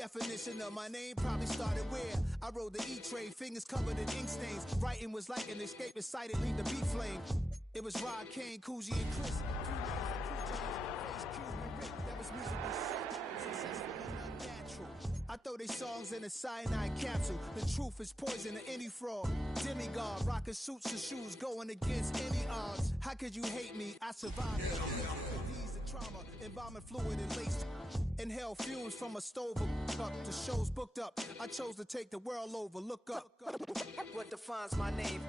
definition of my name probably started where I rode the E-train, fingers covered in ink stains. Writing was like an escape excited, leave the beat flame. It was Rod, Kane, Coogee, and Chris. That was music was so successful and unnatural. I throw these songs in a cyanide capsule. The truth is poison to any fraud. Demigod, rocking suits and shoes, going against any odds. How could you hate me? I survived. These are trauma, embalming fluid and lace. Inhale fumes from a stove up. The show's booked up. I chose to take the world over. Look up. What defines my name?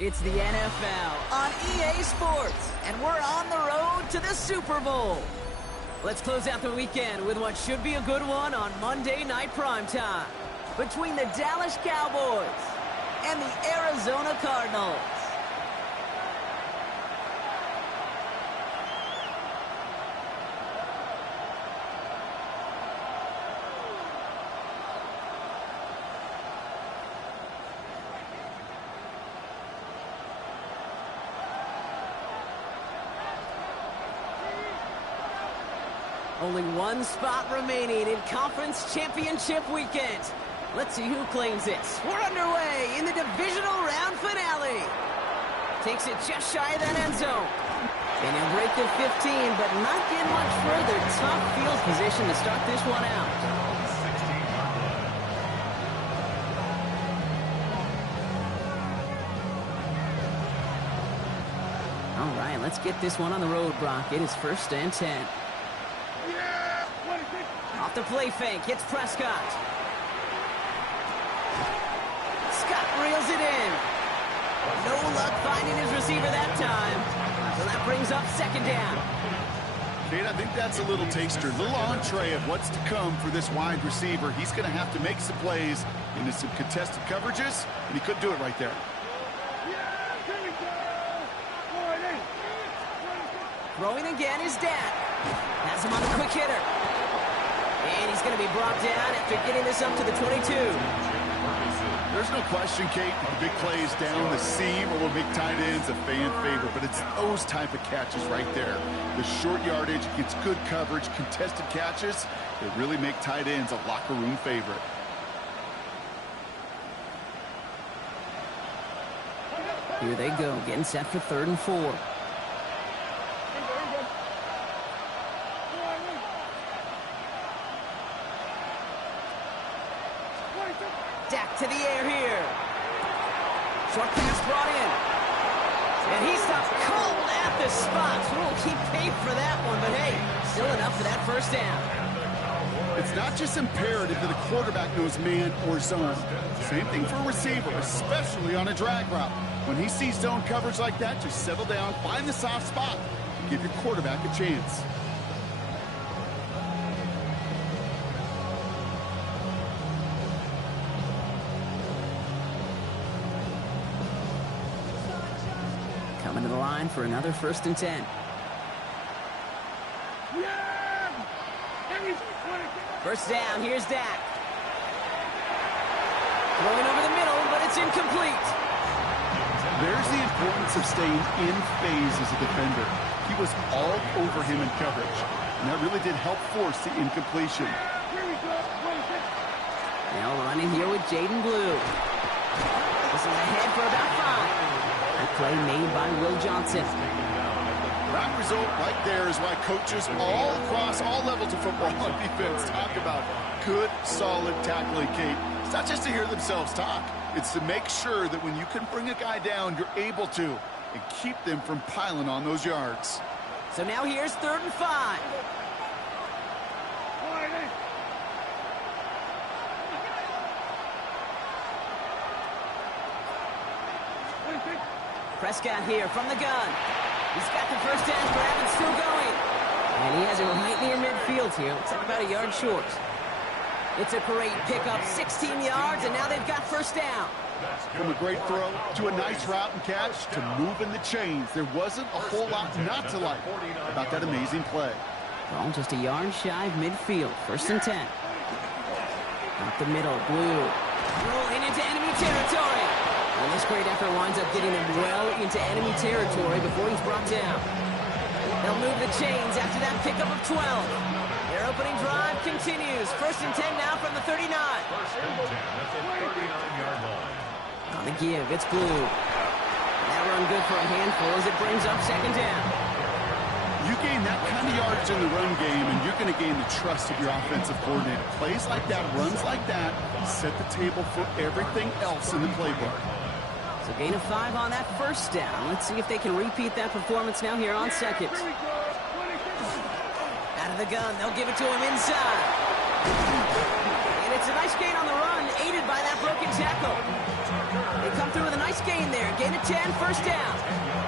It's the NFL on EA Sports, and we're on the road to the Super Bowl. Let's close out the weekend with what should be a good one on Monday Night Primetime between the Dallas Cowboys and the Arizona Cardinals. Only one spot remaining in Conference Championship Weekend. Let's see who claims it. We're underway in the divisional round finale. Takes it just shy of that end zone. And he'll break the 15, but not get much further. Tough field position to start this one out. All right, let's get this one on the road, Brock. It is 1st and 10. Off the play fake, hits Prescott. Scott reels it in. No luck finding his receiver that time. So that brings up 2nd down. Kate, I think that's a little taster, a little entree of what's to come for this wide receiver. He's going to have to make some plays into some contested coverages, and he couldn't do it right there. Throwing again is Dak. Has him on the quick hitter. And he's going to be brought down after getting this up to the 22. There's no question, Kate, the big plays down the seam or will make tight ends a fan favorite, but it's those type of catches right there. The short yardage gets good coverage, contested catches that really make tight ends a locker room favorite. Here they go, getting set for 3rd and 4. Dak to the air here. Short pass brought in. And he stops cold at the spot. We'll keep paid for that one, but hey, still enough for that 1st down. It's not just imperative that a quarterback knows man or zone. Same thing for a receiver, especially on a drag route. When he sees zone coverage like that, just settle down, find the soft spot, and give your quarterback a chance. Coming to the line for another 1st and 10. First down, here's Dak. Throwing over the middle, but it's incomplete. There's the importance of staying in phase as a defender. He was all over him in coverage, and that really did help force the incompletion. Now running here with Jaden Blue. This is ahead for about 5. A play made by Will Johnson. That result right there is why coaches all across all levels of football on defense talk about good, solid tackling, Kate. It's not just to hear themselves talk. It's to make sure that when you can bring a guy down, you're able to, and keep them from piling on those yards. So now here's 3rd and 5. Prescott here from the gun. He's got the 1st down grab and still going. And he has it right near midfield here. Looks like about a yard short. It's a great pickup, 16 yards, and now they've got 1st down. From a great throw to a nice route and catch to moving the chains. There wasn't a whole lot not to like about that amazing play. Well, just a yard shy of midfield. 1st and 10. Up the middle, Blue. Rolling into enemy territory. And this great effort winds up getting him well into enemy territory before he's brought down. They'll move the chains after that pickup of 12. Their opening drive can continues. 1st and 10 now from the 39. 1st and 10 at the 39-yard line. On the give, it's Blue. That run good for a handful as it brings up 2nd down. You gain that kind of yardage in the run game, and you're going to gain the trust of your offensive coordinator. Plays like that, runs like that, set the table for everything else in the playbook. So gain of 5 on that 1st down. Let's see if they can repeat that performance now here on 2nd. Out of the gun, they'll give it to him inside. And it's a nice gain on the run, aided by that broken tackle. They come through with a nice gain there. Gain of 10, 1st down.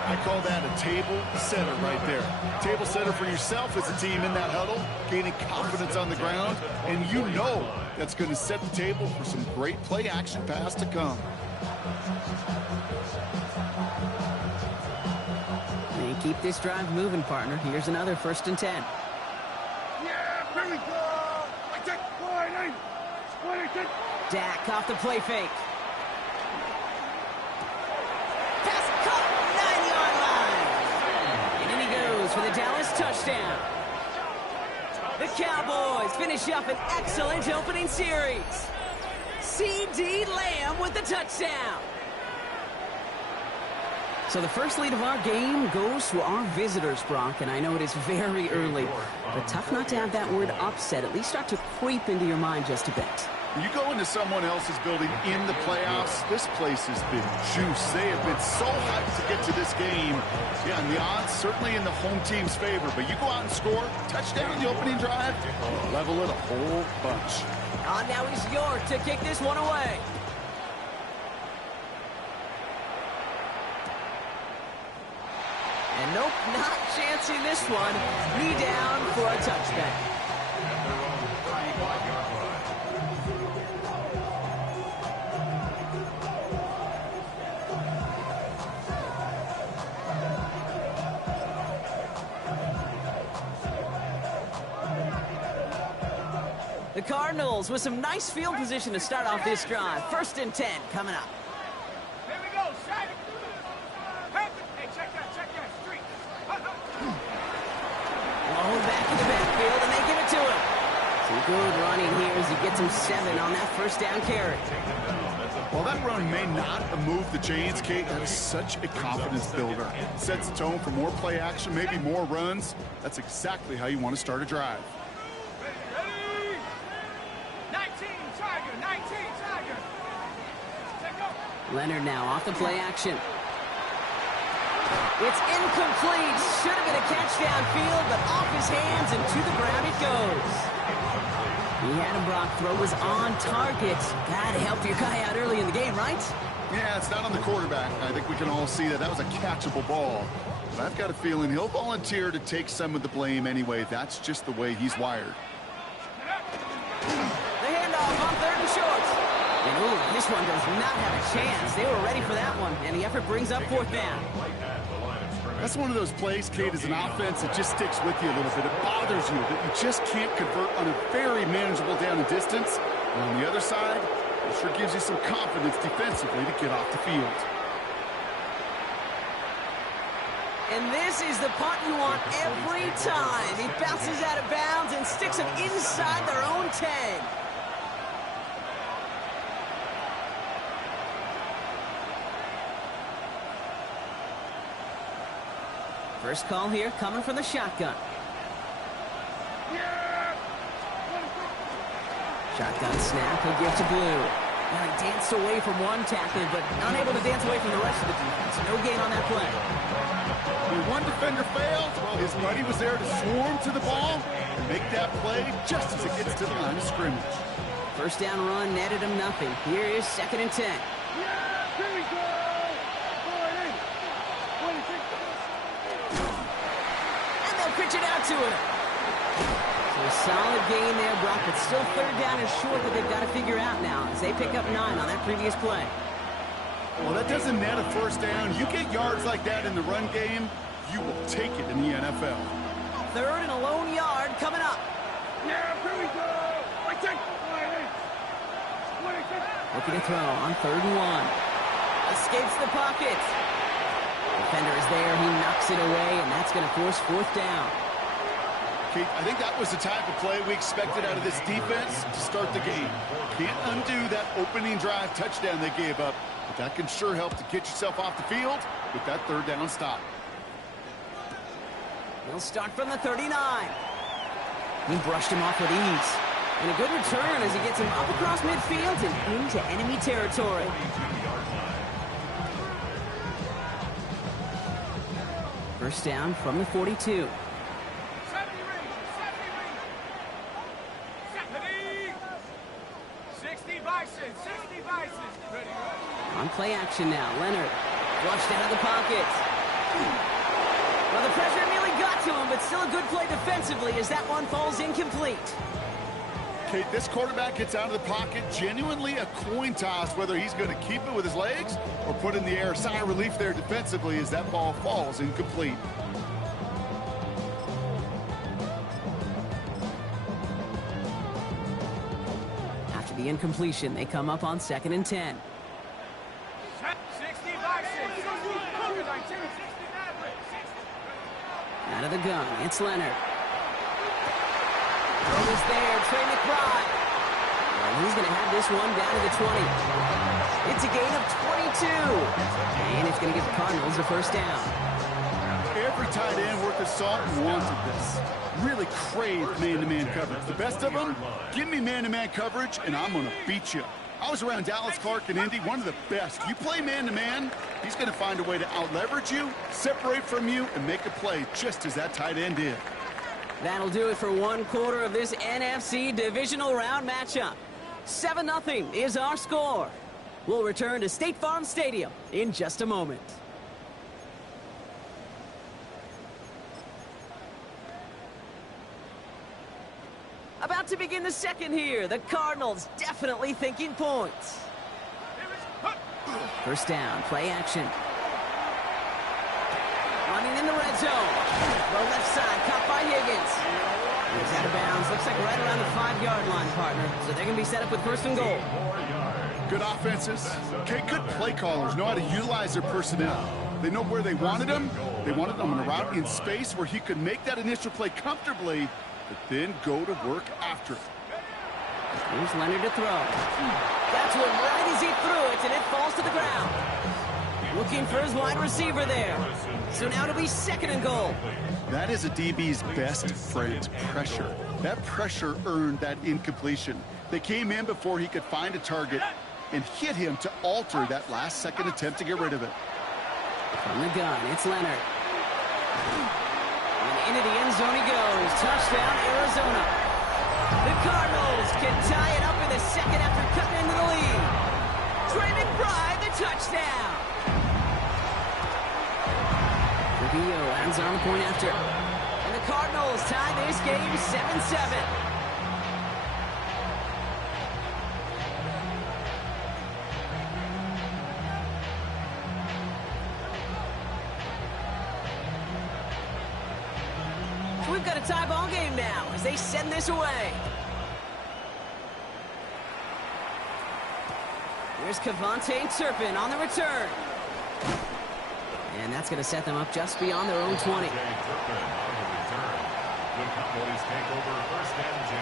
I call that a table setter right there. Table setter for yourself as a team in that huddle, gaining confidence on the ground, and you know that's going to set the table for some great play action pass to come. They keep this drive moving, partner. Here's another 1st and 10. Yeah, here we go. I take 20. Dak off the play fake. Pass caught, 9-yard line. And in he goes for the Dallas touchdown. The Cowboys finish up an excellent opening series. C.D. Lamb with the touchdown. So the first lead of our game goes to our visitors, Brock, and I know it is very early, but tough not to have that word upset at least start to creep into your mind just a bit. You go into someone else's building in the playoffs, this place has been juice. They have been so hyped to get to this game. Yeah, and the odds certainly in the home team's favor, but you go out and score, touchdown in the opening drive, level it a whole bunch. On now is York to kick this one away. And nope, not chancing this one. Knee down for a touchback. The Cardinals with some nice field position to start off this drive. 1st and 10 coming up. Here we go, Shaq. Hey, check that street. Blown back in the backfield, and they give it to him. Some good running here as he gets him 7 on that 1st down carry. While that run may not have moved the chains, Kate, that is such a confidence builder. Sets the tone for more play action, maybe more runs. That's exactly how you want to start a drive. Ready? 19 Tiger. Take up. Leonard now off the play action. It's incomplete. Should have been a catch downfield, but off his hands and to the ground it goes. He had him, Brock. Throw was on target. Gotta help your guy out early in the game, right? Yeah, it's not on the quarterback. I think we can all see that. That was a catchable ball. But I've got a feeling he'll volunteer to take some of the blame anyway. That's just the way he's wired. The handoff on 3rd and short. And ooh, this one does not have a chance. They were ready for that one, and the effort brings up 4th down. That's one of those plays, Kate, as an offense, it just sticks with you a little bit. It bothers you that you just can't convert on a very manageable down and distance. And on the other side, it sure gives you some confidence defensively to get off the field. And this is the punt you want every time. He bounces out of bounds and sticks him inside their own 10. First call here coming from the shotgun. Shotgun snap, he'll give to Blue. Now he danced away from one tackler, but unable to dance away from the rest of the defense. No gain on that play. When one defender failed, well, his buddy was there to swarm to the ball and make that play just as it gets to the line of scrimmage. 1st down run netted him nothing. Here is 2nd and 10. Here we go. 26. And they'll pitch it out to him. So a solid gain there, Brock, but still 3rd down and short that they've got to figure out now as they pick up 9 on that previous play. Well, that doesn't net a 1st down. You get yards like that in the run game, you will take it in the NFL. 3rd and a lone yard coming up. Yeah, here we go. I take 26. Looking to throw on 3rd and 1. Escapes the pocket. Defender is there. He knocks it away, and that's going to force 4th down. Kate, I think that was the type of play we expected out of this defense to start the game. Can't undo that opening drive touchdown they gave up, but that can sure help to get yourself off the field with that third down stop. He'll start from the 39. He brushed him off with ease. And a good return as he gets him up across midfield and into enemy territory. First down from the 42. 60 Bison, 60 Bison. Ready. On play action now, Leonard flushed out of the pocket. Well, the pressure nearly got to him, but still a good play defensively as that one falls incomplete. Kate, this quarterback gets out of the pocket, genuinely a coin toss whether he's going to keep it with his legs or put in the air. Sigh of relief there defensively as that ball falls incomplete. After the incompletion, they come up on 2nd and 10. 60 Bison. Out of the gun, it's Leonard. Throw is there, Trey McBride. Well, he's going to have this one down to the 20. It's a gain of 22. And it's going to give the Cardinals a first down. Every tight end worth his salt wanted this. Really craved man-to-man coverage. The best of them, give me man-to-man coverage, and I'm going to beat you. I was around Dallas Clark and Indy, one of the best. You play man-to-man, he's going to find a way to out-leverage you, separate from you, and make a play just as that tight end did. That'll do it for one quarter of this NFC divisional round matchup. 7-0 is our score. We'll return to State Farm Stadium in just a moment. About to begin the second here. The Cardinals definitely thinking points. First down, play action. Running in the red zone. The left side, caught by Higgins. He's out of bounds. Looks like right around the 5-yard line, partner. So they're going to be set up with first and goal. Good offenses. Okay, good play callers know how to utilize their personnel. They know where they wanted them. They wanted them on a route in space where he could make that initial play comfortably, but then go to work after it. Here's Leonard to throw. Got to him right as he threw it, and it falls to the ground. Looking for his wide receiver there. So now it'll be second and goal. That is a DB's best friend, pressure. That pressure earned that incompletion. They came in before he could find a target and hit him to alter that last-second attempt to get rid of it. From the gun, it's Leonard. And into the end zone he goes. Touchdown, Arizona. The Cardinals can tie it up in the second after cutting into the lead. Trey McBride, the touchdown. Rubio lands on the point after. And the Cardinals tie this game 7-7. We've got a tie ball game now as they send this away. Here's Kavontae Turpin on the return. And that's going to set them up just beyond their own 20. The Cowboys take over first and 10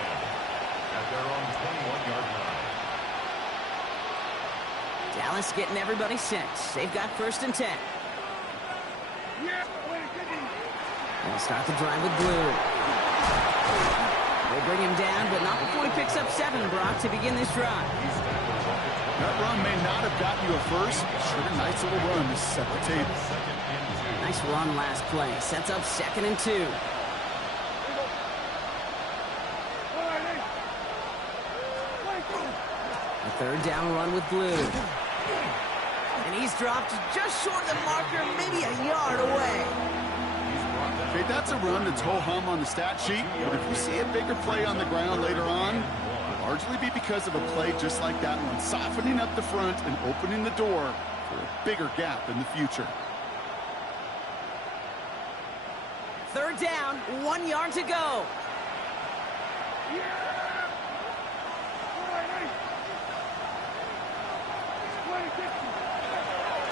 at their own 21-yard line. Dallas getting everybody set. They've got first and 10. They'll start the drive with Blue. They bring him down, but not before he picks up 7, Brock, to begin this drive. That run may not have gotten you a first, but sure a nice little run to set the table. Nice run last play. Sets up second and 2. A third down run with Blue. And he's dropped just short of the marker, maybe a yard away. Okay, that's a run that's ho-hum on the stat sheet, but if we see a bigger play on the ground later on, it'll largely be because of a play just like that one, softening up the front and opening the door for a bigger gap in the future. Third down, 1 yard to go.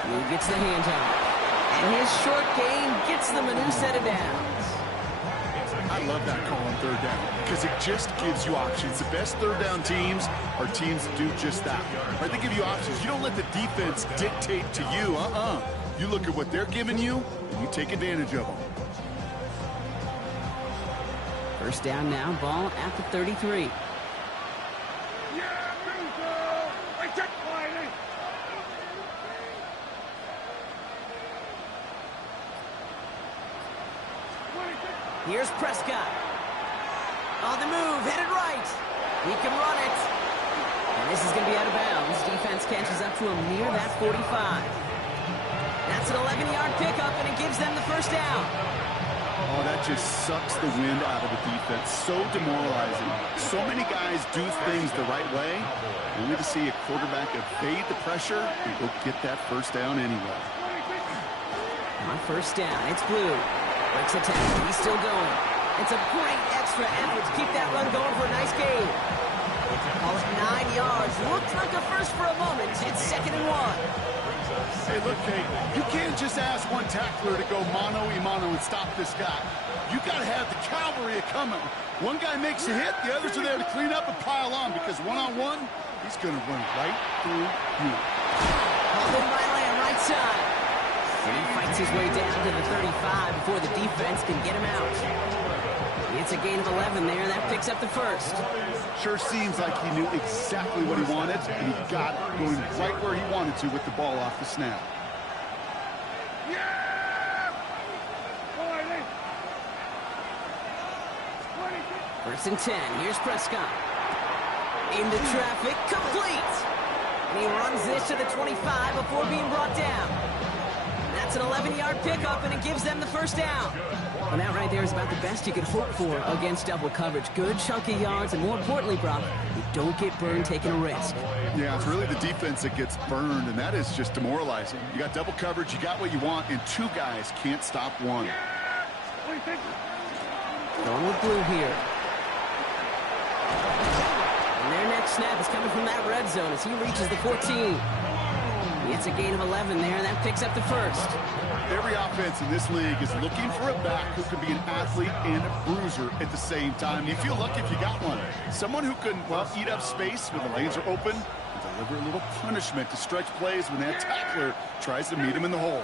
Blue gets the handoff. And his short game gets them a new set of downs. A love that call on third down because it just gives you options. The best third down teams are teams that do just that. Right? They give you options. You don't let the defense dictate to you. You look at what they're giving you, and you take advantage of them. First down now, ball at the 33. Here's Prescott. On the move, headed right. He can run it. And this is going to be out of bounds. Defense catches up to him near that 45. That's an 11-yard pickup, and it gives them the first down. Oh, that just sucks the wind out of the defense. So demoralizing. So many guys do things the right way. Only to see a quarterback evade the pressure and go get that first down anyway. On first down, it's Blue. Breaks a tackle. He's still going. It's a great extra effort to keep that run going for a nice gain. Call it 9 yards. Looked like a first for a moment. It's 2nd and 1. Hey, look, Kate, you can't just ask one tackler to go mano-a-mano and stop this guy. You got to have the cavalry coming. One guy makes a hit, the others are there to clean up and pile on because one-on-one, he's going to run right through you. Hauled in by Lamb, right side. And he fights his way down to the 35 before the defense can get him out. It's a gain of 11 there. That picks up the first. Sure seems like he knew exactly what he wanted, and he got it, going right where he wanted to with the ball off the snap. First and 10. Here's Prescott. Into traffic. Complete. And he runs this to the 25 before being brought down. That's an 11-yard pickup, and it gives them the first down. And that right there is about the best you could hope for against double coverage. Good chunky yards, and more importantly, Brock, you don't get burned taking a risk. Yeah, it's really the defense that gets burned, and that is just demoralizing. You got double coverage, you got what you want, and two guys can't stop one. Going with Blue here. And their next snap is coming from that red zone as he reaches the 14. It's a gain of 11 there, and that picks up the first. Every offense in this league is looking for a back who can be an athlete and a bruiser at the same time. You feel lucky if you got one. Someone who can, well, eat up space when the lanes are open and deliver a little punishment to stretch plays when that tackler tries to meet him in the hole.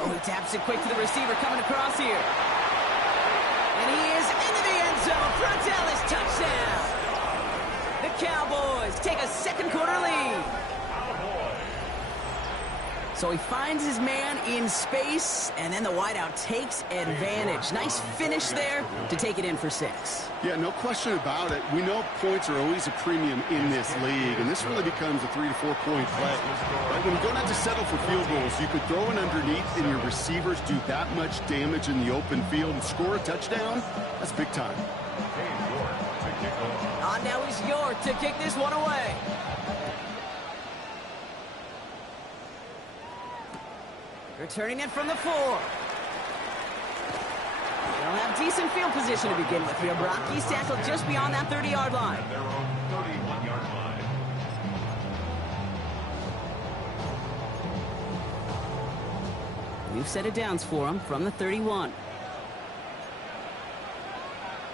Oh, he taps it quick to the receiver coming across here. And he is into the end zone. Frontalis touchdown. The Cowboys take a second quarter lead. So he finds his man in space, and then the wideout takes advantage. Nice finish there to take it in for 6. Yeah, no question about it. We know points are always a premium in this league, and this really becomes a 3 to 4 point play. Right? When you don't have to settle for field goals, you could throw it underneath, and your receivers do that much damage in the open field and score a touchdown. That's big time. Now he's York to kick this one away. Returning it from the 4. They'll have decent field position to begin with here. Brock, he's tackled just beyond that 30-yard line. Their own 31-yard line. New set of downs for him from the 31.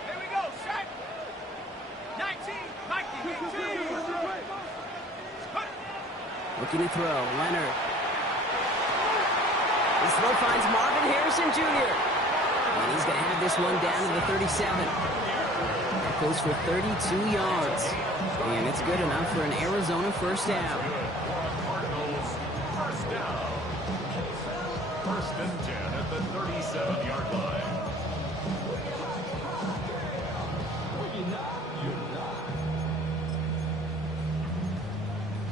Here we go, set. 19. Looking to throw. Leonard. His throw finds Marvin Harrison Jr. And he's going to have this one down to the 37. That goes for 32 yards. And it's good enough for an Arizona first down. Cardinals first down. First and 10 at the 37-yard line.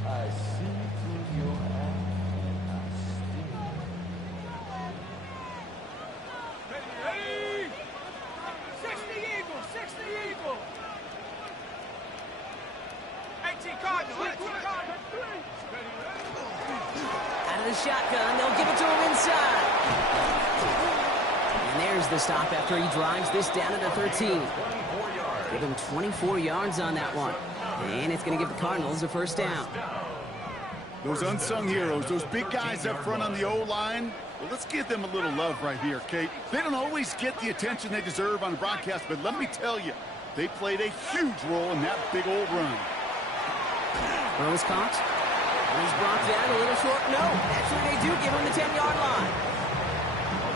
I see through your eye and I steal. Ready? 60 Eagle, 60 Eagle. 18 Cardinal, 18 Cardinal. Out of the shotgun, they'll give it to him inside. And there's the stop after he drives this down to the 13. Give him 24 yards on that one. And it's going to give the Cardinals a first down. Those unsung heroes, those big guys up front on the O-line, well, let's give them a little love right here, Kate. They don't always get the attention they deserve on the broadcast, but let me tell you, they played a huge role in that big old run. Rose caught. He's brought down a little short. No, actually they do give him the 10-yard line.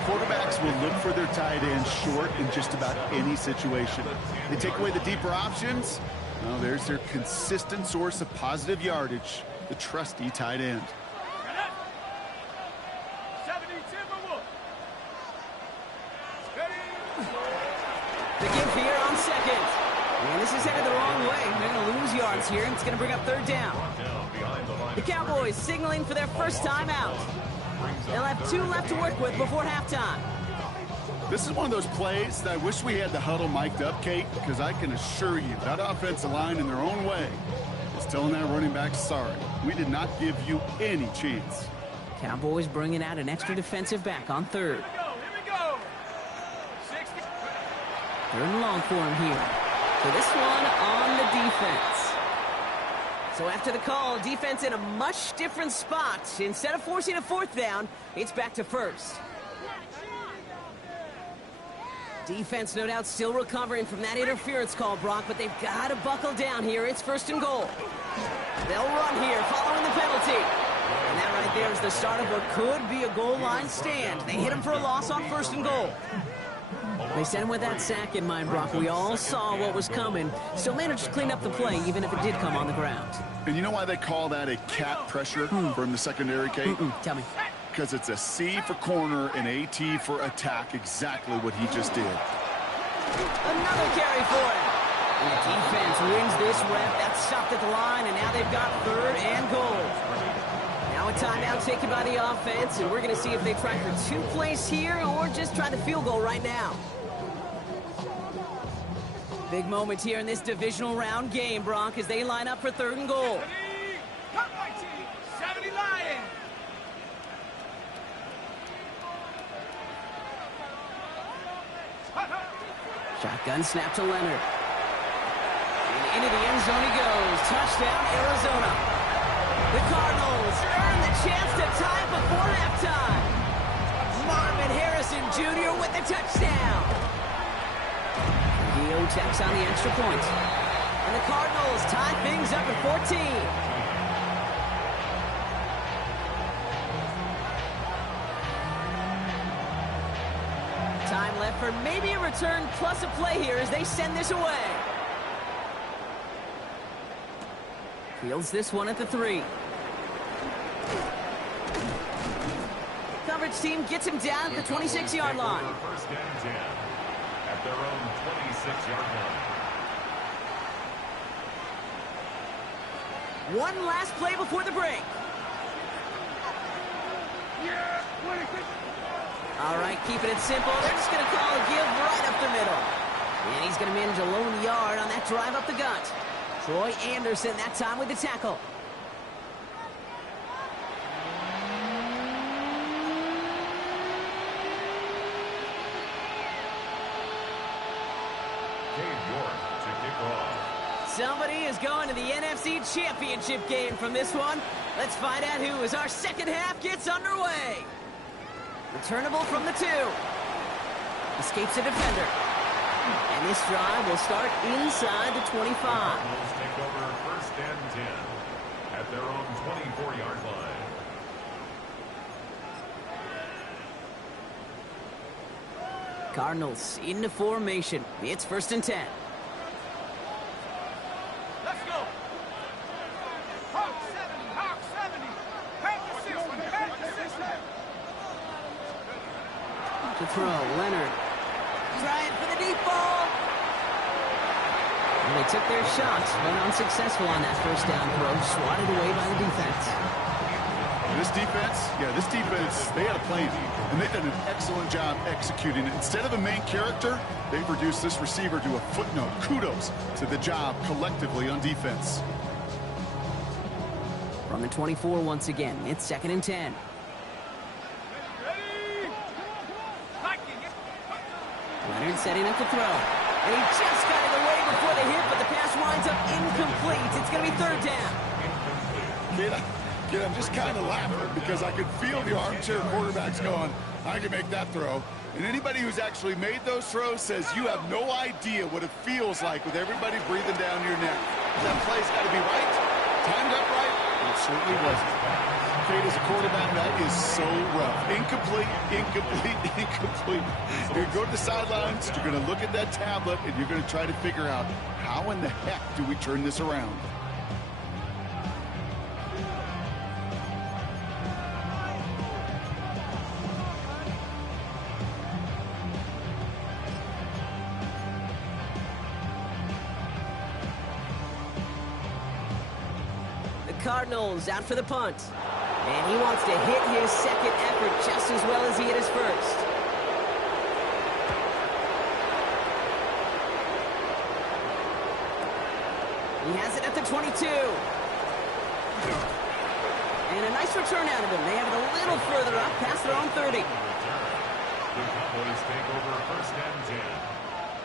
Quarterbacks will look for their tight end short in just about any situation. They take away the deeper options. Well, there's their consistent source of positive yardage, the trusty tight end. The give here on second. And this is headed the wrong way. They're going to lose yards here, and it's going to bring up third down. The Cowboys signaling for their first time out. They'll have 2 left to work with before halftime. This is one of those plays that I wish we had the huddle mic'd up, Kate, because I can assure you that offensive line in their own way is telling that running back, sorry, we did not give you any chance. Cowboys bringing out an extra defensive back on third. Here we go. 60. Third and long for him here. So this one on the defense. So after the call, defense in a much different spot. Instead of forcing a fourth down, it's back to first. Defense, no doubt, still recovering from that interference call, Brock, but they've got to buckle down here. It's first and goal. They'll run here following the penalty. And that right there is the start of what could be a goal line stand. They hit him for a loss on first and goal. They sent him with that sack in mind, Brock. We all saw what was coming. Still managed to clean up the play, even if it did come on the ground. And you know why they call that a cat pressure from the secondary, Kate? Tell me. Because it's a C for corner and a T for attack, exactly what he just did. Another carry for him. And the defense wins this rep. That's stopped at the line, and now they've got third and goal. Now a timeout taken by the offense, and we're going to see if they try for 2 plays here or just try the field goal right now. Big moment here in this divisional round game, Brock, as they line up for third and goal. 70 Lions. Shotgun snap to Leonard. And into the end zone he goes. Touchdown, Arizona. The Cardinals earn the chance to tie it before halftime. Marvin Harrison Jr. with the touchdown. Dio checks on the extra point. And the Cardinals tie things up at 14. Time left for maybe a return plus a play here as they send this away. Fields this one at the 3. Coverage team gets him down at the 26-yard line. First and 10 at their own 26-yard line. One last play before the break. All right, keeping it simple. They're just going to call a give right up the middle. And he's going to manage a lone yard on that drive up the gut. Troy Anderson that time with the tackle. Somebody is going to the NFC Championship game from this one. Let's find out who as our second half gets underway. Returnable from the 2. Escapes a defender. And this drive will start inside the 25. Cardinals take over first and 10 at their own 24-yard line. Cardinals into formation. It's first and 10. Let's go. Hawk 70, Hawk 70. Pack the system, pack the system. To throw, Leonard. Trying for the deep ball. And they took their shots, but unsuccessful on that first down throw. Swatted away by the defense. This defense, they had a plan, and they've done an excellent job executing it. Instead of a main character, they've reduced this receiver to a footnote. Kudos to the job collectively on defense. From the 24 once again, it's second and 10. Leonard setting up to throw. And he just got it away before the hit, but the pass winds up incomplete. It's going to be third down. Kid, I'm just kind of laughing because I could feel the armchair quarterbacks going, I can make that throw. And anybody who's actually made those throws says you have no idea what it feels like with everybody breathing down your neck. That play's got to be right, timed up right, and it certainly wasn't. Kate, as a quarterback, that is so rough. Incomplete, incomplete, incomplete. You're going to go to the sidelines, you're going to look at that tablet, and you're going to try to figure out how in the heck do we turn this around. Cardinals out for the punt. And he wants to hit his second effort just as well as he hit his first. He has it at the 22. And a nice return out of him. They have it a little further up past their own 30. The Cowboys take over first and 10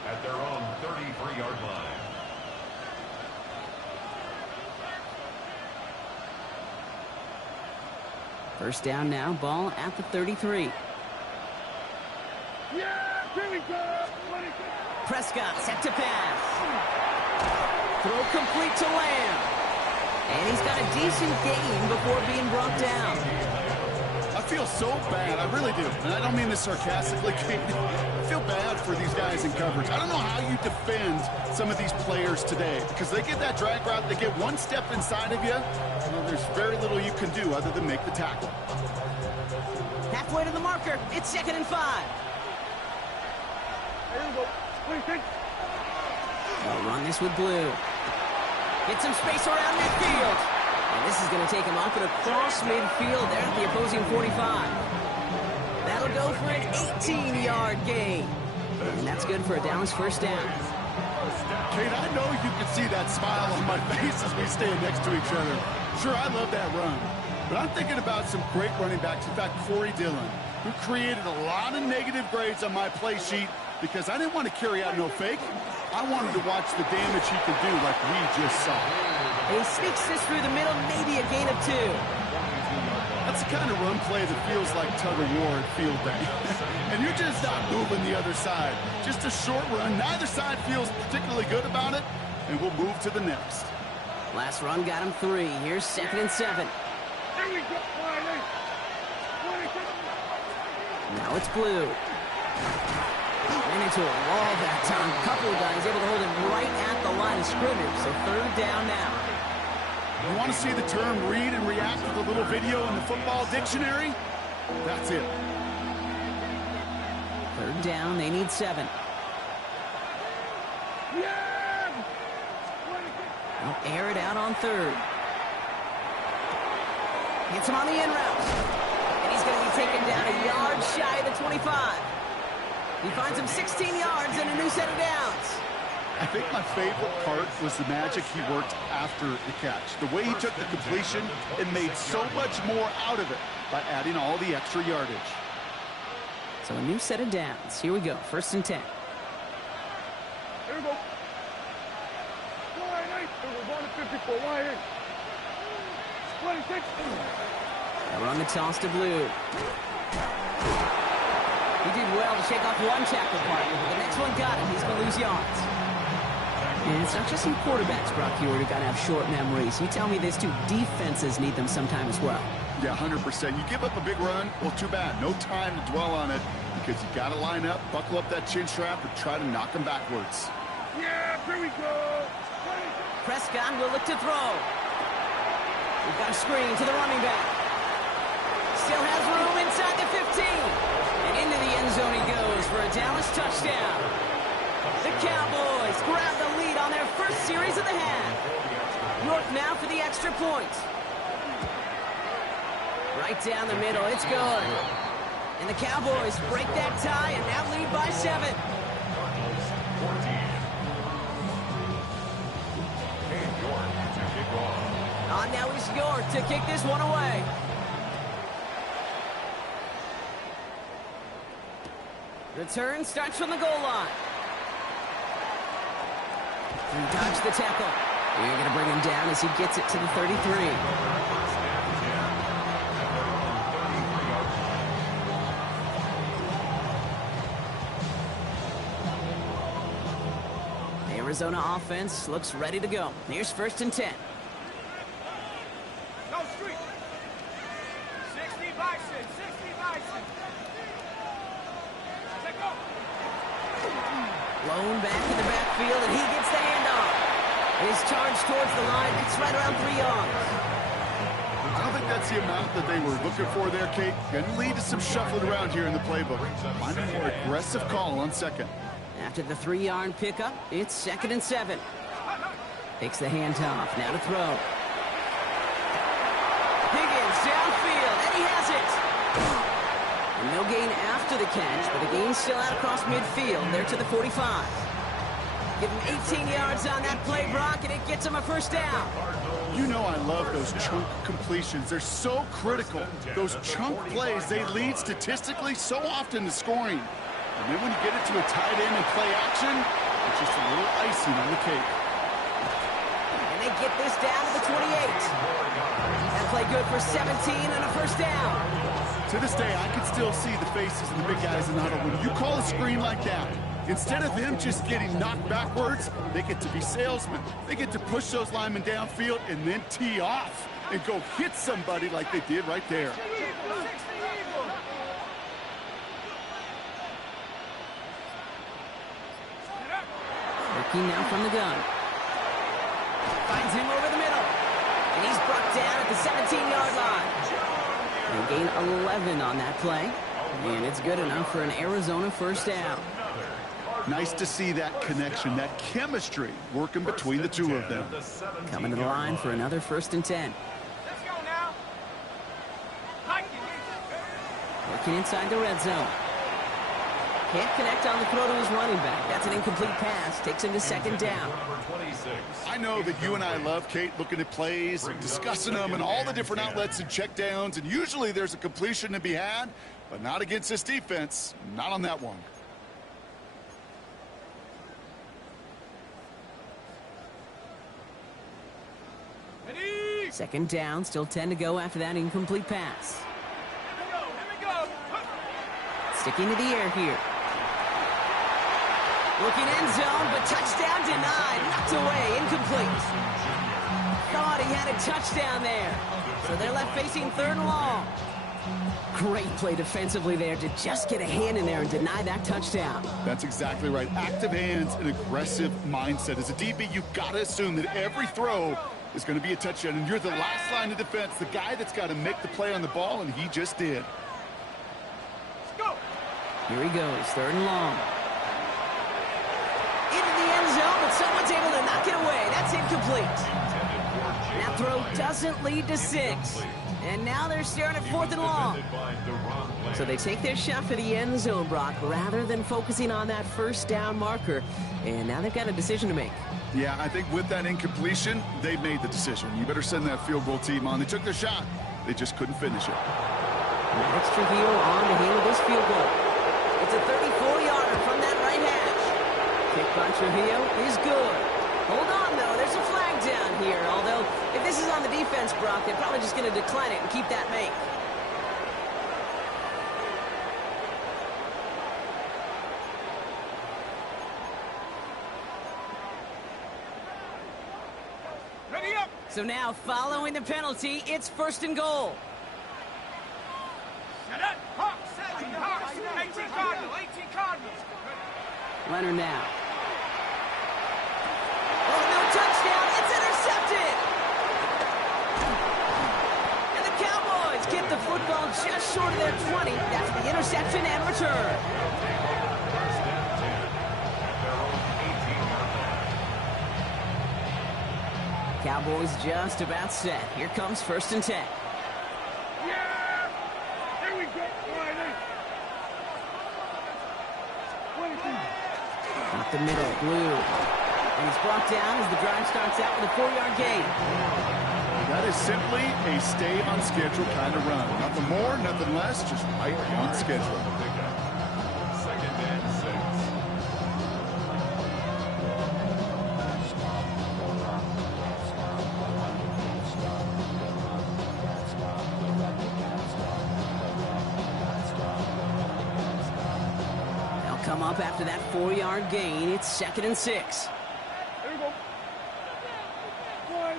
at their own 33-yard line. First down now, ball at the 33. Yeah, here we go. Prescott set to pass. Throw complete to Lamb. And he's got a decent gain before being brought down. I feel so bad, I really do. And I don't mean this sarcastically, Kate. I feel bad for these guys in coverage. I don't know how you defend some of these players today because they get that drag route, they get one step inside of you, well, there's very little you can do other than make the tackle. Halfway to the marker, it's 2nd and 5. Here we go. 26. They'll run this with Blue. Get some space around midfield. And this is going to take him off and across midfield there at the opposing 45. That'll go for an 18-yard gain. And that's good for a Dallas first down. Kate, I know you can see that smile on my face as we stand next to each other. Sure, I love that run. But I'm thinking about some great running backs. In fact, Corey Dillon, who created a lot of negative grades on my play sheet because I didn't want to carry out no fake. I wanted to watch the damage he could do like we just saw. He sneaks this through the middle, maybe a gain of 2. That's the kind of run play that feels like tug-of-war at field day. And you're just not moving the other side. Just a short run. Neither side feels particularly good about it, and we'll move to the next. Last run got him 3. Here's 2nd and 7. Here we go. 26. Now it's Blue. Ran into a wall that time. A couple of guys able to hold him right at the line of scrimmage. So 3rd down now. You want to see the term read and react with a little video in the football dictionary? That's it. 3rd down, they need 7. Yeah. They'll air it out on 3rd. Gets him on the in route. And he's going to be taken down a yard shy of the 25. He finds him 16 yards and a new set of downs. I think my favorite part was the magic he worked after the catch. The way he took the completion and made so much more out of it by adding all the extra yardage. So a new set of downs. Here we go. 1st and 10. Here we go. Wide 8. We're going to 54. Wide 8. 26. Now run the toss to Blue. He did well to shake off one tackle partner, but the next one got him. He's going to lose yards. And it's not just some quarterbacks, Brock Huard, who got to have short memories. You tell me this too. Defenses need them sometime as well. Yeah, 100%. You give up a big run, well, too bad. No time to dwell on it because you got to line up, buckle up that chin strap, and try to knock them backwards. Yeah, here we go. Prescott will look to throw. We've got a screen to the running back. Still has room inside the 15. And into the end zone he goes for a Dallas touchdown. The Cowboys grab the lead on their first series of the half. York now for the extra point. Right down the middle, it's good. And the Cowboys break that tie and now lead by 7. On now is York to kick this one away. Return starts from the goal line. He dodged the tackle. You're going to bring him down as he gets it to the 33. Arizona offense looks ready to go. Here's 1st and 10. Go street. 60 Bison, 60 Bison. Let go. Blown back in the backfield, and he gets the handoff. His charge towards the line, it's right around 3 yards. I don't think that's the amount that they were looking for there, Kate. Going to lead to some shuffling around here in the playbook. Find a more aggressive call on 2nd. After the 3-yard pickup, it's 2nd and 7. Takes the handoff, now to throw. Higgins downfield, and he has it. And no gain after the catch, but a gain still out across midfield. They're to the 45. Give him 18 yards on that play, Brock, and it gets him a 1st down. You know I love those chunk completions. They're so critical. Those chunk plays, they lead statistically so often to scoring. And then when you get it to a tight end and play action, it's just a little icing on the cake. And they get this down to the 28. That play good for 17 and a 1st down. To this day, I can still see the faces of the big guys in the huddle. When you call a screen like that, instead of them just getting knocked backwards, they get to be salesmen. They get to push those linemen downfield and then tee off and go hit somebody like they did right there. Looking now from the gun. Finds him over the middle. And he's brought down at the 17-yard line. They gain 11 on that play. And it's good enough for an Arizona 1st down. Nice to see that connection, that chemistry working between the two of them. Coming to the line for another 1st and 10. Let's go now. Hike it. Working inside the red zone. Can't connect on the throw to his running back. That's an incomplete pass. Takes him to 2nd down. I know that you and I love, Kate, looking at plays and discussing them and all the different outlets and checkdowns, and usually there's a completion to be had, but not against this defense. Not on that one. Ready? 2nd down, still 10 to go after that incomplete pass. Here we go. Sticking to the air here. Looking end zone, but touchdown denied. Knocked away, incomplete. Thought he had a touchdown there. So they're left facing 3rd and long. Great play defensively there to just get a hand in there and deny that touchdown. That's exactly right. Active hands and aggressive mindset. As a DB, you've got to assume that every throw is going to be a touchdown, and you're the last line of defense, the guy that's got to make the play on the ball, and he just did. Let's go. Here he goes, 3rd and long. Into the end zone, but someone's able to knock it away. That's incomplete. That throw doesn't lead to 6. And now they're staring at 4th and long. So they take their shot for the end zone, Brock, rather than focusing on that 1st down marker. And now they've got a decision to make. Yeah, I think with that incompletion, they made the decision. You better send that field goal team on. They took their shot. They just couldn't finish it. Next Trujillo on to handle this field goal. It's a 34-yarder from that right hash. Kick by Trujillo is good. Hold on, though. There's a flag down here. Although, if this is on the defense, Brock, they're probably just going to decline it and keep that make. Ready up. So now, following the penalty, it's 1st and goal. Set up. Hawk 7, Hawk 18 Cardinals, 18 Cardinals. Leonard now. Oh, no touchdown. It's intercepted. And the Cowboys get the football just short of their 20. That's the interception and return. Cowboys just about set. Here comes 1st and 10. Yeah! Here we go, Riley. Up the middle, Blue. And he's brought down as the drive starts out with a 4-yard gain. That is simply a stay on schedule kind of run. Nothing more, nothing less, just right on schedule. 2nd and 6. They'll come up after that 4-yard gain. It's 2nd and 6. On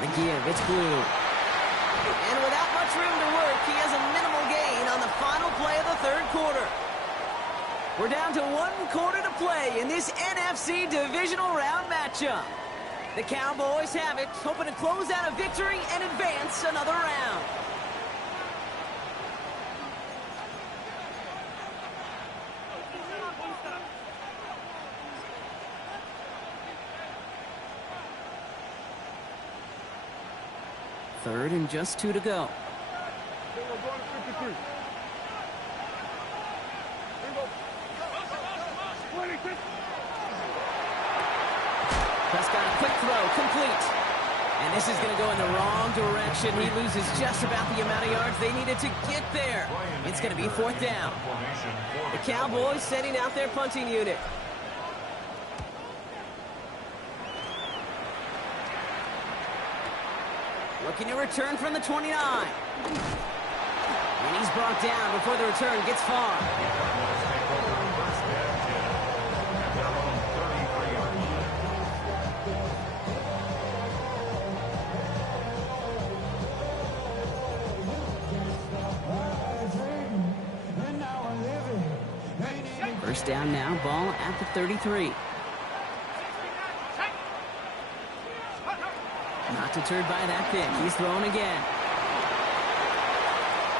the give, it's Blue. And without much room to work, he has a minimal gain on the final play of the third quarter. We're down to 1 quarter to play in this NFC divisional round matchup. The Cowboys have it, hoping to close out a victory and advance another round. Third and just 2 to go. Prescott, a quick throw, complete. And this is going to go in the wrong direction. He loses just about the amount of yards they needed to get there. It's going to be 4th down. The Cowboys setting out their punting unit. Looking to return from the 29. And he's brought down before the return gets far. First down now, ball at the 33. Not deterred by that pick. He's throwing again.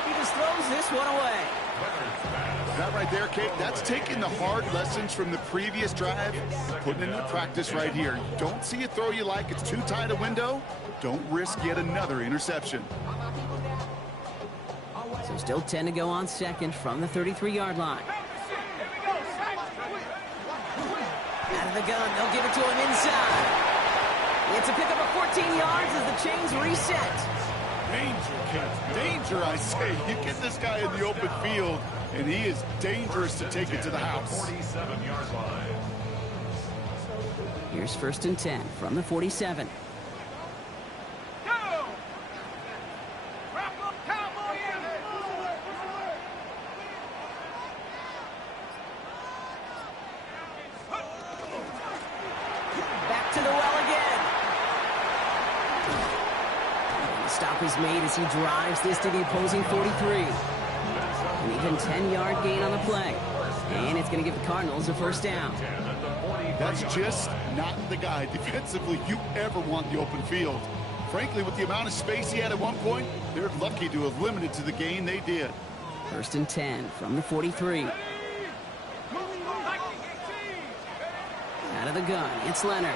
He just throws this one away. That right there, Kate, that's taking the hard lessons from the previous drive and putting it into practice right here. You don't see a throw you like, it's too tight a window, don't risk yet another interception. So still 10 to go on second from the 33-yard line. Out of the gun, they'll give it to him inside. It's a pickup of 14 yards as the chains reset. Danger, Kate. Danger, I say. You get this guy in the open field, and he is dangerous to take it to the house. 47-yard line. Here's 1st and 10 from the 47. Is made as he drives this to the opposing 43. An even 10-yard gain on the play. And it's going to give the Cardinals a first down. That's just not the guy defensively you ever want in the open field. Frankly, with the amount of space he had at one point, they're lucky to have limited to the gain they did. 1st and 10 from the 43. Out of the gun, it's Leonard.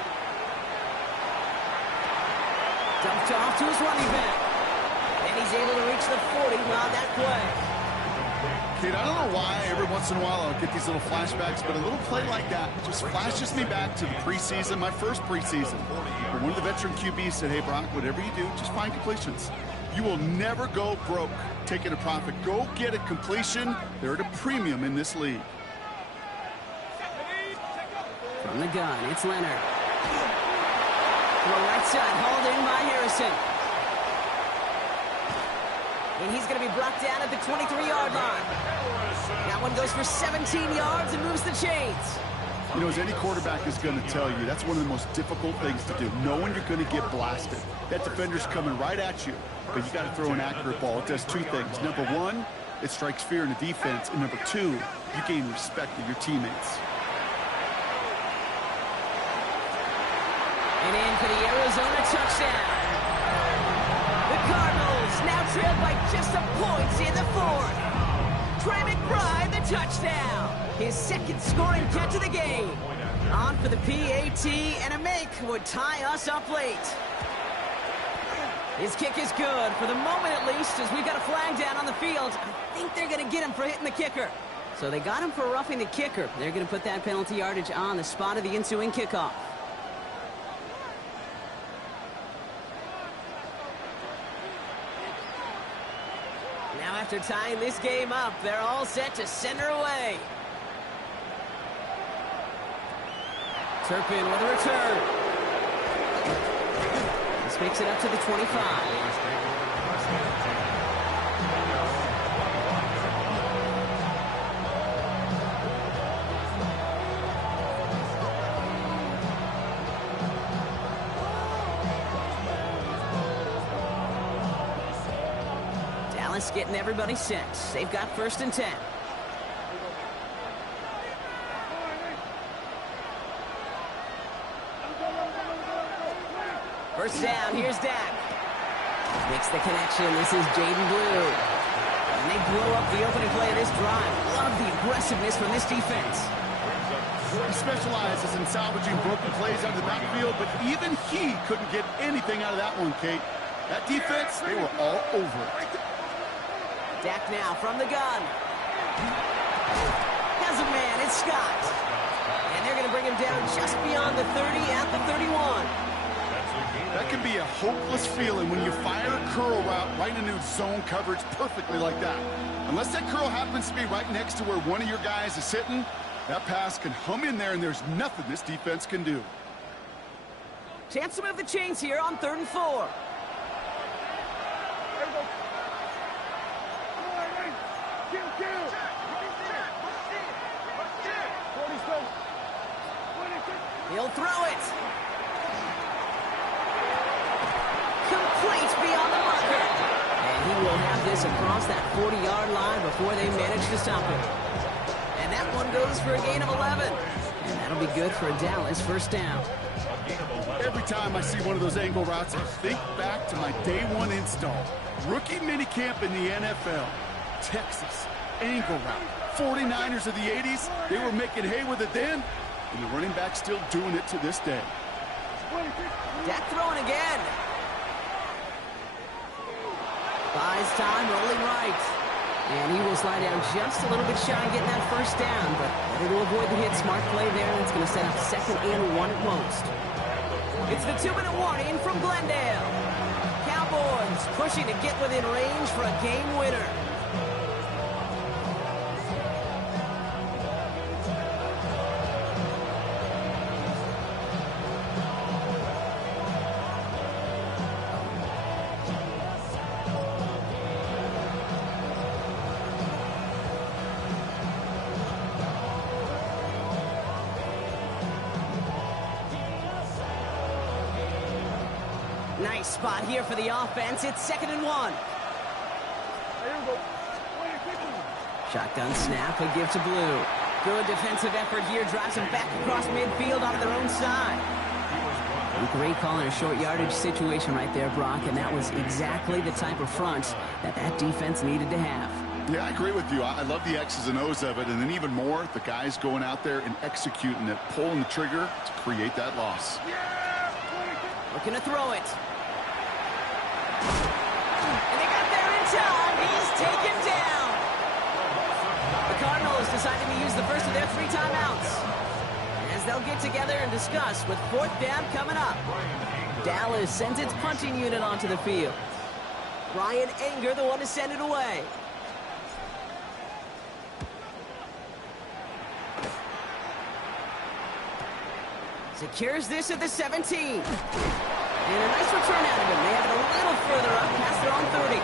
Dumped off to his running back. And he's able to reach the 40 on that play. Kid, I don't know why every once in a while I'll get these little flashbacks, but a little play like that just flashes me back to the preseason, my first preseason. But one of the veteran QBs said, hey, Brock, whatever you do, just find completions. You will never go broke taking a profit. Go get a completion. They're at a premium in this league. From the gun, it's Leonard. To the right side, hauled in by Harrison. And he's going to be brought down at the 23-yard line. That one goes for 17 yards and moves the chains. You know, as any quarterback is going to tell you, that's one of the most difficult things to do, knowing you're going to get blasted. That defender's coming right at you, but you got to throw an accurate ball. It does two things. Number one, it strikes fear in the defense, and number two, you gain respect of your teammates. And in for the Arizona touchdown. The Cardinals now trailed by just a point in the fourth. Trey McBride, the touchdown. His second scoring catch of the game. On for the PAT, and a make would tie us up late. His kick is good, for the moment at least, as we've got a flag down on the field. I think they're going to get him for hitting the kicker. So they got him for roughing the kicker. They're going to put that penalty yardage on the spot of the ensuing kickoff. Now after tying this game up, they're all set to send her away. Turpin with a return. This makes it up to the 25. Dallas getting everybody set. They've got 1st and 10. First down, here's Dak. Makes the connection. This is Jaden Blue. And they blow up the opening play of this drive. Love the aggressiveness from this defense. He specializes in salvaging broken plays out of the backfield, but even he couldn't get anything out of that one, Kate. That defense, they were all over it. Dak now from the gun. Has a man, it's Scott. And they're going to bring him down just beyond the 30 at the 31. That can be a hopeless feeling when you fire a curl route right into zone coverage perfectly like that. Unless that curl happens to be right next to where one of your guys is sitting, that pass can hum in there and there's nothing this defense can do. Chance to move the chains here on 3rd and 4. He'll throw it. Complete beyond the marker. And he will have this across that 40-yard line before they manage to stop him. And that one goes for a gain of 11. And that'll be good for a Dallas 1st down. Every time I see one of those angle routes, I think back to my day 1 install. Rookie minicamp in the NFL. Texas, angle route. 49ers of the 80s, they were making hay with it then, and the running back's still doing it to this day. Dak throwing again. Buys time, rolling right. And he will slide down just a little bit shy of getting that 1st down, but better to avoid the hit. Smart play there. It's going to set up 2nd and 1 at most. It's the 2-minute warning from Glendale. Cowboys pushing to get within range for a game winner. Nice spot here for the offense. It's 2nd and 1. Shotgun snap, a give to Blue. Good defensive effort here. Drives him back across midfield onto their own side. Great call in a short yardage situation right there, Brock, and that was exactly the type of front that defense needed to have. Yeah, I agree with you. I love the X's and O's of it, and then even more, the guys going out there and executing it, pulling the trigger to create that loss. Looking to throw it. And they got there in time. He's taken down. The Cardinals deciding to use the first of their 3 timeouts, as they'll get together and discuss with 4th down coming up. Dallas sends its punting unit onto the field. Brian Anger, the one to send it away. Secures this at the 17. And a nice return out of him. They have it a little further up past their own 30.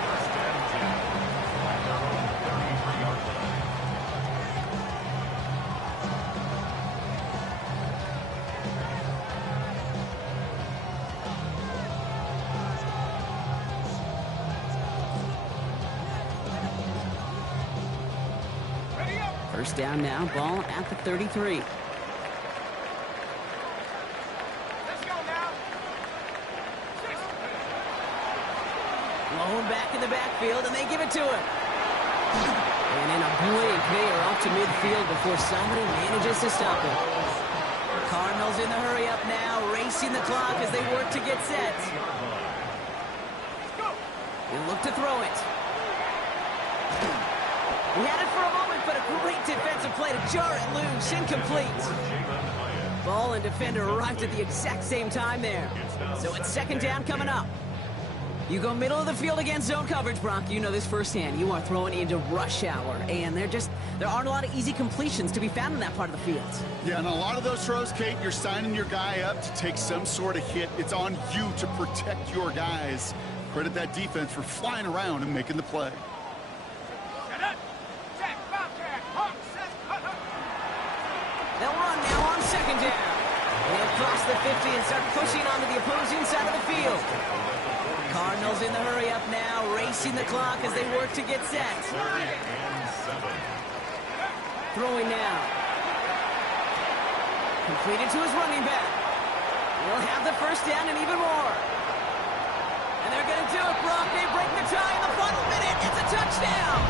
First down now, ball at the 33. Blown back in the backfield, and they give it to him. And in a blink, they are off to midfield before somebody manages to stop him. Cardinals in the hurry-up now, racing the clock as they work to get set. He'll look to throw it. He had it for a moment, but a great defensive play to jar it loose. Incomplete. Ball and defender arrived at the exact same time there. So it's 2nd down coming up. You go middle of the field against zone coverage, Brock. You know this firsthand. You are throwing into rush hour, and there aren't a lot of easy completions to be found in that part of the field. Yeah, and a lot of those throws, Kate, you're signing your guy up to take some sort of hit. It's on you to protect your guys. Credit that defense for flying around and making the play. They'll run now on 2nd down. They'll cross the 50 and start pushing onto the opposing side of the field. Cardinals in the hurry-up now, racing the clock as they work to get set. Throwing now. Completed to his running back. He'll have the first down and even more. And they're going to do it, Brock. They break the tie in the final minute. It's a touchdown.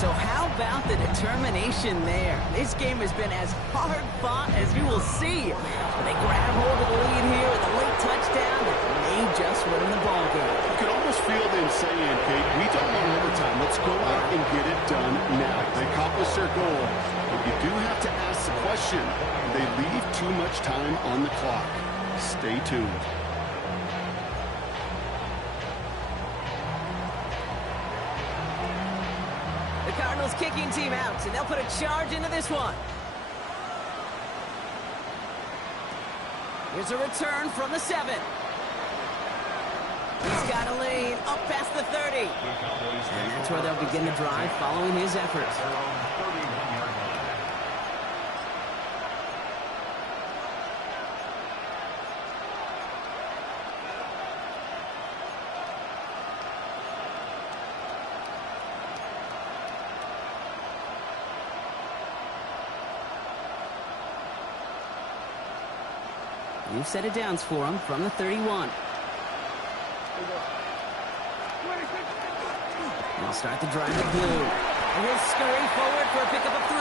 So how about the determination there? This game has been as hard fought as you will see. They grab hold of the lead here with a late touchdown that may just win the ball game. You can almost feel them saying, Kate, we don't want overtime. Let's go out and get it done now. They accomplished their goal. But you do have to ask the question, do they leave too much time on the clock? Stay tuned. The Cardinals kicking team out, and they'll put a charge into this one. Here's a return from the 7. He's got a lane up past the 30. And that's where they'll begin the drive following his efforts. New set of downs for him from the 31. They'll start the drive with blue. And he'll scurry forward for a pickup of 3.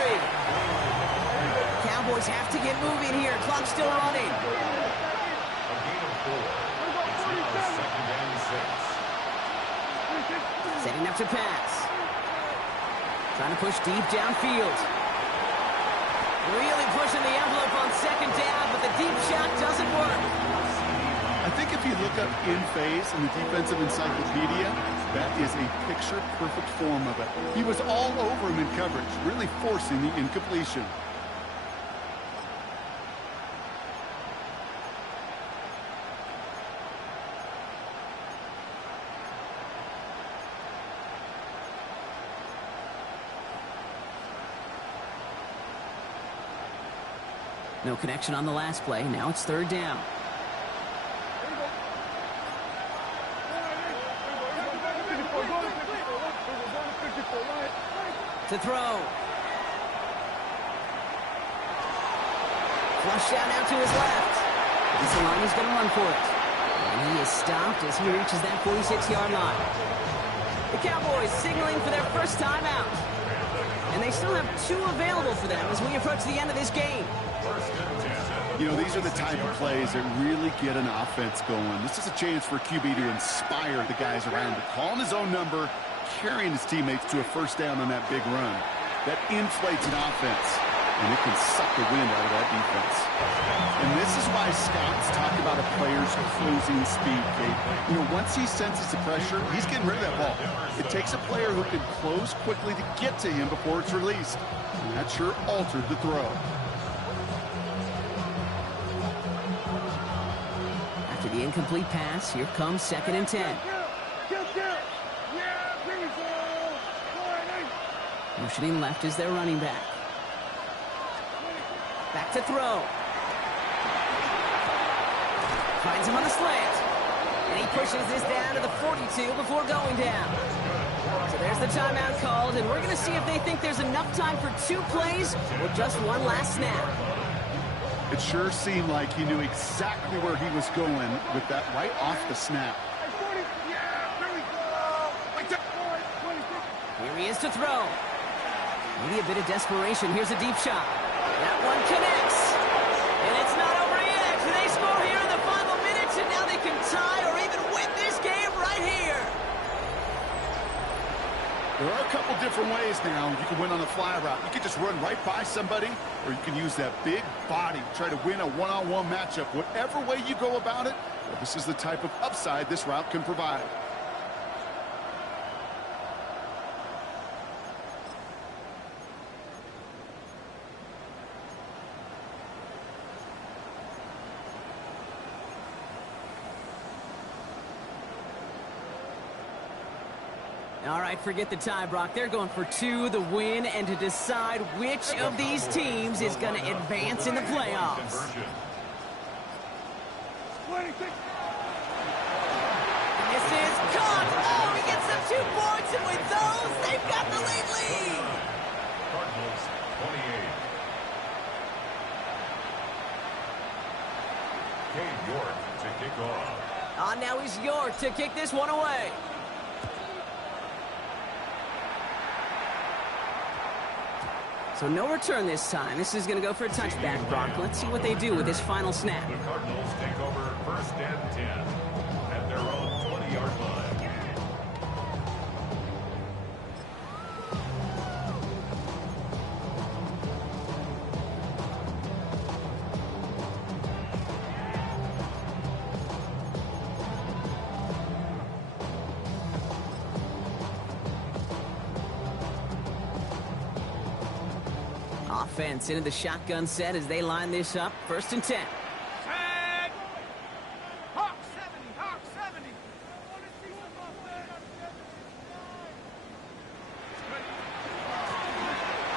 Cowboys have to get moving here. Clock's still running. A gain of 4. It's now 2nd and 6. Setting up to pass. Trying to push deep downfield. Really pushing the envelope on 2nd down, but the deep shot doesn't work. I think if you look up in phase in the defensive encyclopedia, that is a picture-perfect form of it. He was all over him in coverage, really forcing the incompletion. No connection on the last play. Now it's 3rd down. To throw. Flush out now to his left. This line is going to run for it. And he is stopped as he reaches that 46-yard line. The Cowboys signaling for their first time out. And they still have 2 available for them as we approach the end of this game. You know, these are the type of plays that really get an offense going. This is a chance for QB to inspire the guys around him, calling his own number, carrying his teammates to a first down on that big run. That inflates an offense, and it can suck the wind out of that defense. And this is why scouts talk about a player's closing speed, Kate. You know, once he senses the pressure, he's getting rid of that ball. It takes a player who can close quickly to get to him before it's released. And that sure altered the throw. After the incomplete pass, here comes 2nd and 10. Motioning left is their running back. Back to throw. Finds him on the slant. And he pushes this down to the 42 before going down. So there's the timeout called, and we're going to see if they think there's enough time for 2 plays or just one last snap. It sure seemed like he knew exactly where he was going with that right off the snap. Here he is to throw. Maybe a bit of desperation. Here's a deep shot. That one connects. And it's not over yet. They score here in the final minutes, and now they can tie or even win this game right here. There are a couple different ways now. You can win on the fly route. You can just run right by somebody, or you can use that big body, try to win a one-on-one matchup. Whatever way you go about it, well, this is the type of upside this route can provide. All right, forget the tie, Brock. They're going for 2, the win, and to decide which of these teams is going to advance in the playoffs. This is caught. Oh, he gets them 2 points, and with those, they've got the lead. Cardinals 28. Cade York to kick off. Now he's York to kick this one away. So no return this time. This is going to go for a touchback, Brock. Let's see what they do with this final snap. The Cardinals take over 1st and 10 at their own 20-yard line. Offense into the shotgun set as they line this up. 1st and 10. Set. Hawk 70, Hawk 70.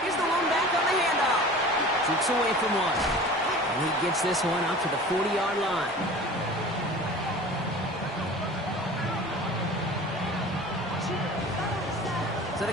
Here's the one back on the handoff. Keeps away from one. And he gets this one up to the 40-yard line.